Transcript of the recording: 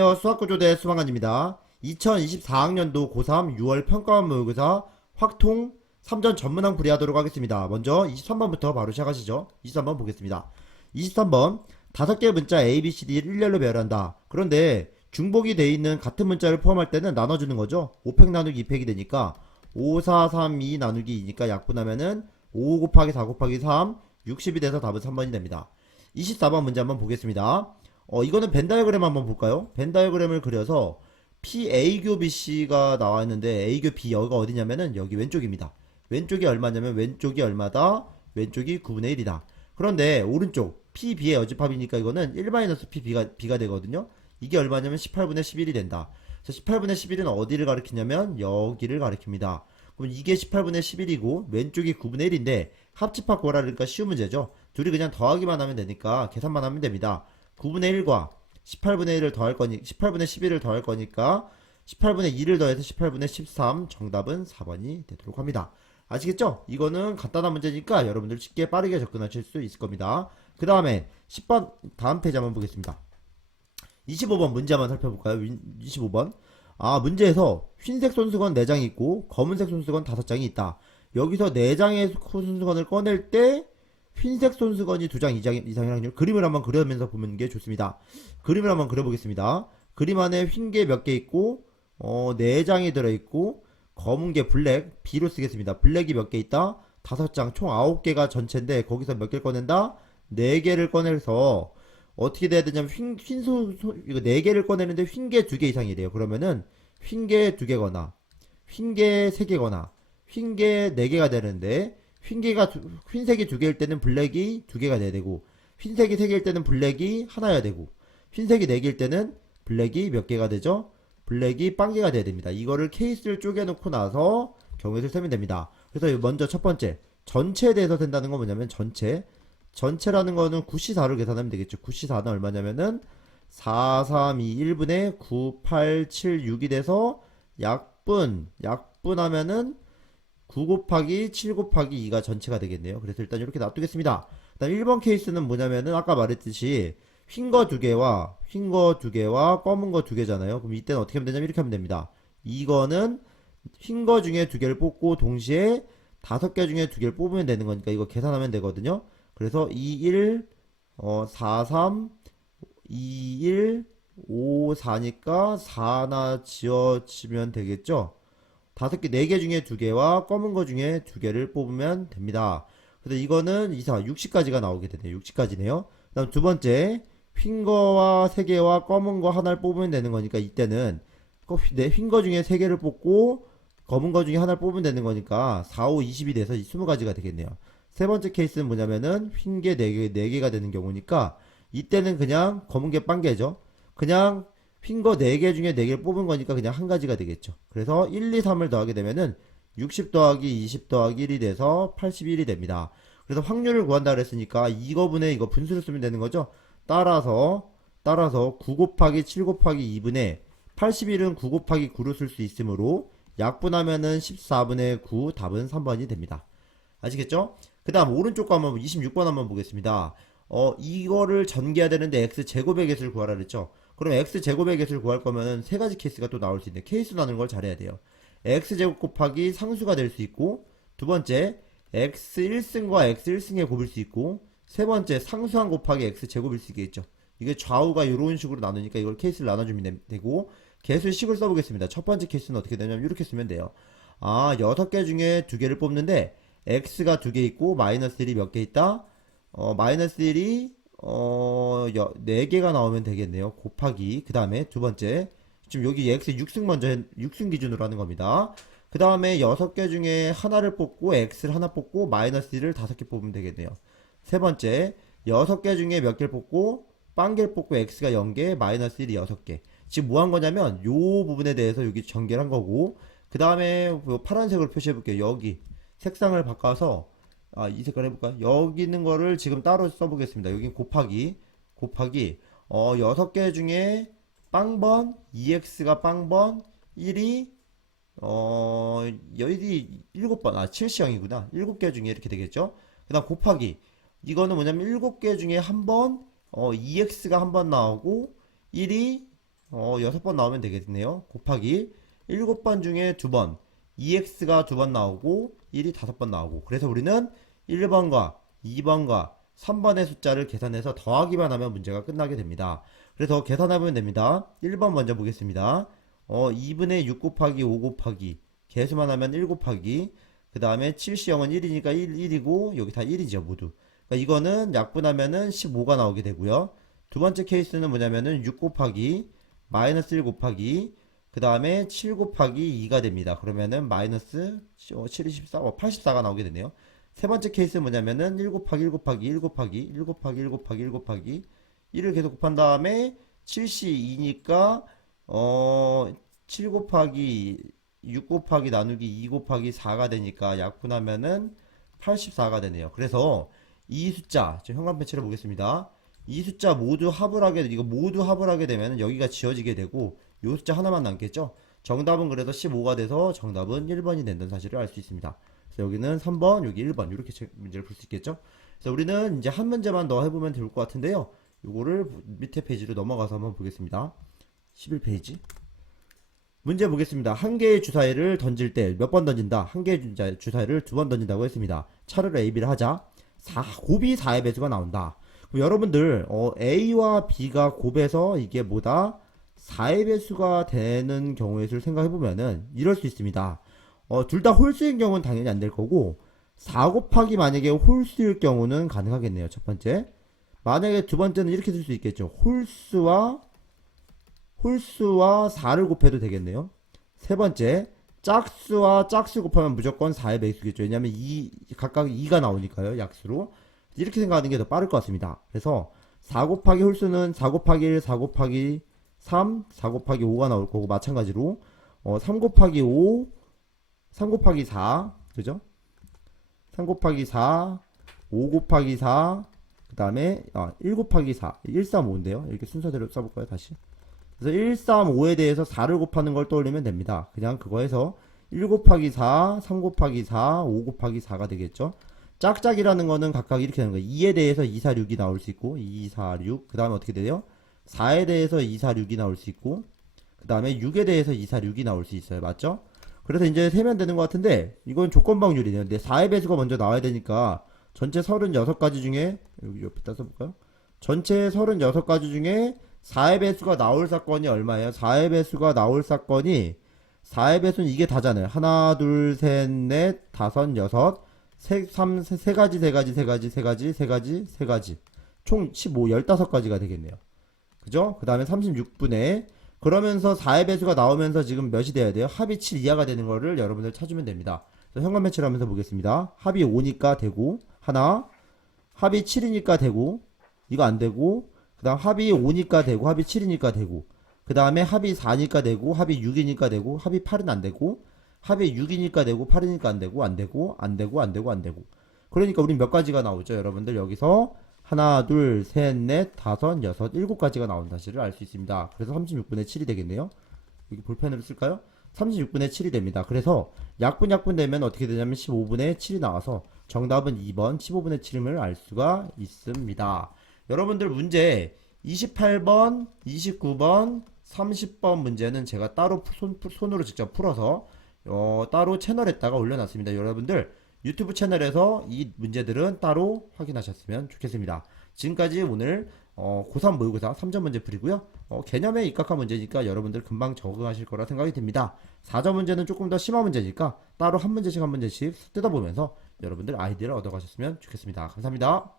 안녕하세요. 수학구조대 수방관입니다. 2024학년도 고3 6월 평가원 모의고사 확통 3전 전문항 풀이하도록 하겠습니다. 먼저 23번부터 바로 시작하시죠. 23번 보겠습니다. 23번 5개의 문자 A, B, C, D를 일렬로 배열한다. 그런데 중복이 되어 있는 같은 문자를 포함할 때는 나눠주는 거죠. 5팩 나누기 2팩이 되니까 5, 4, 3, 2 나누기 2니까 약분하면은 5 곱하기 4 곱하기 3 60이 돼서 답은 3번이 됩니다. 24번 문제 한번 보겠습니다. 이거는 벤 다이어그램 한번 볼까요? 벤 다이어그램을 그려서 PA교 BC가 나와 있는데 A교 B 여기가 어디냐면은 여기 왼쪽입니다. 왼쪽이 얼마냐면 왼쪽이 얼마다? 왼쪽이 9분의 1이다. 그런데 오른쪽 PB의 여집합이니까 이거는 1-PB가 되거든요. 이게 얼마냐면 18분의 11이 된다. 그래서 18분의 11은 어디를 가리키냐면 여기를 가리킵니다. 그럼 이게 18분의 11이고 왼쪽이 9분의 1인데 합집합 구하라니까 쉬운 문제죠. 둘이 그냥 더하기만 하면 되니까 계산만 하면 됩니다. 9분의 1과 18분의 1을 더할 거니 18분의 11을 더할 거니까 18분의 2를 더해서 18분의 13 정답은 4번이 되도록 합니다. 아시겠죠? 이거는 간단한 문제니까 여러분들 쉽게 빠르게 접근하실 수 있을 겁니다. 그 다음에 10번 다음 페이지 한번 보겠습니다. 25번 문제 한번 살펴볼까요? 25번 문제에서 흰색 손수건 4장이 있고 검은색 손수건 5장이 있다. 여기서 4장의 손수건을 꺼낼 때 흰색 손수건이 2장 이상일 확률. 그림을 한번 그려면서 보는 게 좋습니다. 그림을 한번 그려보겠습니다. 그림 안에 흰 게 몇 개 있고 4장이 들어있고 검은 게 블랙 B로 쓰겠습니다. 블랙이 몇 개 있다? 5장 총 9개가 전체인데 거기서 몇 개를 꺼낸다? 4개를 꺼내서 어떻게 돼야 되냐면 이거 4개를 꺼내는데 흰게 2개 이상이 돼요. 그러면은 흰게 2개거나 흰게 3개거나 흰게 4개가 되는데 흰색이 2개일 때는 블랙이 2개가 돼야 되고 흰색이 3개일 때는 블랙이 하나여야 되고 흰색이 4개일 때는 블랙이 몇 개가 되죠? 블랙이 빵개가 돼야 됩니다. 이거를 케이스를 쪼개놓고 나서 경우에서 쓰면 됩니다. 그래서 먼저 첫 번째 전체에 대해서 된다는 건 뭐냐면 전체라는 거는 9C4를 계산하면 되겠죠. 9C4는 얼마냐면은 4, 3, 2, 1분의 9, 8, 7, 6이 돼서 약분하면은 9 곱하기 7 곱하기 2가 전체가 되겠네요. 그래서 일단 이렇게 놔두겠습니다. 그다음 1번 케이스는 뭐냐면은 아까 말했듯이 흰 거 2개와 검은 거 2개잖아요. 그럼 이때는 어떻게 하면 되냐면 이렇게 하면 됩니다. 이거는 흰 거 중에 2개를 뽑고 동시에 5개 중에 2개를 뽑으면 되는 거니까 이거 계산하면 되거든요. 그래서 2, 1, 4, 3, 2, 1, 5, 4니까 4나 지어지면 되겠죠. 5개, 4개 중에 2개와 검은 거 중에 2개를 뽑으면 됩니다. 그래서 이거는 2, 4, 60까지가 나오게 되네요. 60까지네요. 그 다음 두 번째, 흰 거와 3개와 검은 거 하나를 뽑으면 되는 거니까 이때는 흰 거 중에 3개를 뽑고 검은 거 중에 하나를 뽑으면 되는 거니까 4, 5, 20이 돼서 20가지가 되겠네요. 세 번째 케이스는 뭐냐면은 흰 게 4개가 되는 경우니까 이때는 그냥 검은 게 빵개죠. 그냥 흰 거 4개 중에 4개를 뽑은 거니까 그냥 한 가지가 되겠죠. 그래서 1, 2, 3을 더하게 되면은 60 더하기 20 더하기 1이 돼서 81이 됩니다. 그래서 확률을 구한다 그랬으니까 이거분의 이거 분수를 쓰면 되는 거죠. 따라서 9 곱하기 7 곱하기 2분의 81은 9 곱하기 9로 쓸 수 있으므로 약분하면은 14분의 9 답은 3번이 됩니다. 아시겠죠? 그 다음 오른쪽 거 한번 26번 한번 보겠습니다. 이거를 전개해야 되는데 x제곱의 개수를 구하라 그랬죠. 그럼 x제곱의 개수를 구할 거면 세 가지 케이스가 또 나올 수 있는데 케이스 나누는 걸 잘해야 돼요. x제곱 곱하기 상수가 될 수 있고 두 번째 x1승과 x1승에 곱일 수 있고 세 번째 상수항 곱하기 x제곱일 수 있겠죠. 이게 좌우가 이런 식으로 나누니까 이걸 케이스를 나눠주면 되고 개수식을 써보겠습니다. 첫 번째 케이스는 어떻게 되냐면 이렇게 쓰면 돼요. 6개 중에 2개를 뽑는데 x가 2개 있고 마이너스 1이 몇 개 있다? 마이너스 1이 4개가 나오면 되겠네요. 곱하기 그 다음에 두 번째 지금 여기 x 6승 먼저 6승 기준으로 하는 겁니다. 그 다음에 6개 중에 하나를 뽑고 x를 하나 뽑고 마이너스 1을 5개 뽑으면 되겠네요. 세 번째 6개 중에 몇 개를 뽑고 빵개를 뽑고 x가 0개 마이너스 1이 6개. 지금 뭐 한 거냐면 요 부분에 대해서 여기 전개를 한 거고 그 다음에 파란색으로 표시해 볼게요. 여기 색상을 바꿔서 이 색깔 해볼까? 여기 있는 거를 지금 따로 써보겠습니다. 여기 곱하기 6개 중에 빵번 2x가 빵번 1이 여기 7번 7시형이구나 7개 중에 이렇게 되겠죠. 그 다음 곱하기 이거는 뭐냐면 7개 중에 한번 2x가 한 번 나오고 1이 6번 나오면 되겠네요. 곱하기 7번 중에 2번 2x가 2번 나오고 1이 5번 나오고, 그래서 우리는 1번과 2번과 3번의 숫자를 계산해서 더하기만 하면 문제가 끝나게 됩니다. 그래서 계산해보면 됩니다. 1번 먼저 보겠습니다. 2분의 6 곱하기 5 곱하기 개수만 하면 1 곱하기, 그 다음에 7C0은 1이니까 1이고 여기 다 1이죠 모두. 그러니까 이거는 약분하면은 15가 나오게 되고요. 두 번째 케이스는 뭐냐면은 6 곱하기 마이너스 1 곱하기 그 다음에 7 곱하기 2가 됩니다. 그러면은 마이너스 7이 14, 84가 나오게 되네요. 세 번째 케이스는 뭐냐면은 1 곱하기 1 곱하기 1 곱하기 1 곱하기 1 곱하기 1 곱하기 1을 계속 곱한 다음에 7C2니까 7 곱하기 6 곱하기 나누기 2 곱하기 4가 되니까 약분하면은 84가 되네요. 그래서 이 숫자, 지금 현관배치를 보겠습니다. 이 숫자 모두 합을 하게, 이거 모두 합을 하게 되면 여기가 지워지게 되고 이 숫자 하나만 남겠죠? 정답은 그래서 15가 돼서 정답은 1번이 된다는 사실을 알 수 있습니다. 그래서 여기는 3번, 여기 1번 이렇게 문제를 풀 수 있겠죠? 그래서 우리는 이제 한 문제만 더 해보면 될 것 같은데요. 요거를 밑에 페이지로 넘어가서 한번 보겠습니다. 11페이지. 문제 보겠습니다. 한 개의 주사위를 던질 때 몇 번 던진다? 한 개의 주사위를 2번 던진다고 했습니다. 차례로 A, B를 하자. 곱이 4의 배수가 나온다. 그럼 여러분들 A와 B가 곱해서 이게 뭐다? 4의 배수가 되는 경우의 수를 생각해보면은 이럴 수 있습니다. 둘 다 홀수인 경우는 당연히 안 될 거고 4 곱하기 만약에 홀수일 경우는 가능하겠네요. 첫 번째. 만약에 두 번째는 이렇게 쓸 수 있겠죠. 홀수와 4를 곱해도 되겠네요. 세 번째, 짝수와 짝수 곱하면 무조건 4의 배수겠죠. 왜냐면 각각 2가 나오니까요. 약수로. 이렇게 생각하는 게 더 빠를 것 같습니다. 그래서 4 곱하기 홀수는 4 곱하기 1, 4 곱하기 3, 4 곱하기 5가 나올 거고, 마찬가지로 3 곱하기 5, 3 곱하기 4, 그죠? 3 곱하기 4, 5 곱하기 4, 그 다음에 1 곱하기 4, 1, 3, 5인데요. 이렇게 순서대로 써볼까요? 다시. 그래서 1, 3, 5에 대해서 4를 곱하는 걸 떠올리면 됩니다. 그냥 그거에서 1 곱하기 4, 3 곱하기 4, 5 곱하기 4가 되겠죠. 짝짝이라는 거는 각각 이렇게 되는 거예요. 2에 대해서 2, 4, 6이 나올 수 있고 2, 4, 6. 그 다음에 어떻게 돼요? 4에 대해서 2, 4, 6이 나올 수 있고 그 다음에 6에 대해서 2, 4, 6이 나올 수 있어요. 맞죠? 그래서 이제 세면 되는 것 같은데 이건 조건방률이네요. 근데 4의 배수가 먼저 나와야 되니까 전체 36가지 중에 여기 옆에다 써볼까요? 전체 36가지 중에 4의 배수가 나올 사건이 얼마예요? 4의 배수가 나올 사건이 4의 배수는 이게 다잖아요. 하나, 둘, 셋, 넷, 다섯, 여섯, 세 가지, 세 가지, 세 가지, 세 가지, 세 가지, 세 가지. 총 15, 15가지가 되겠네요. 그죠? 그 다음에 36분의 그러면서 4의 배수가 나오면서 지금 몇이 돼야 돼요? 합이 7 이하가 되는 거를 여러분들 찾으면 됩니다. 현관 매치를 하면서 보겠습니다. 합이 5니까 되고 하나, 합이 7이니까 되고 이거 안 되고, 그 다음 합이 5니까 되고 합이 7이니까 되고, 그 다음에 합이 4니까 되고 합이 6이니까 되고 합이 8은 안 되고, 합이 6이니까 되고 8이니까 안 되고 안 되고 안 되고 안 되고 안 되고. 그러니까 우린 몇 가지가 나오죠? 여러분들 여기서 하나, 둘, 셋, 넷, 다섯, 여섯, 7가지가 나온 사실을 알 수 있습니다. 그래서 36분의 7이 되겠네요. 여기 볼펜으로 쓸까요? 36분의 7이 됩니다. 그래서 약분 되면 어떻게 되냐면 15분의 7이 나와서 정답은 2번 15분의 7임을 알 수가 있습니다. 여러분들 문제 28번, 29번, 30번 문제는 제가 따로 손으로 직접 풀어서 따로 채널에다가 올려놨습니다. 여러분들 유튜브 채널에서 이 문제들은 따로 확인하셨으면 좋겠습니다. 지금까지 오늘 고3 모의고사 3점 문제 풀이고요. 개념에 입각한 문제니까 여러분들 금방 적응하실 거라 생각이 듭니다. 4점 문제는 조금 더 심한 문제니까 따로 한 문제씩 뜯어보면서 여러분들 아이디어를 얻어가셨으면 좋겠습니다. 감사합니다.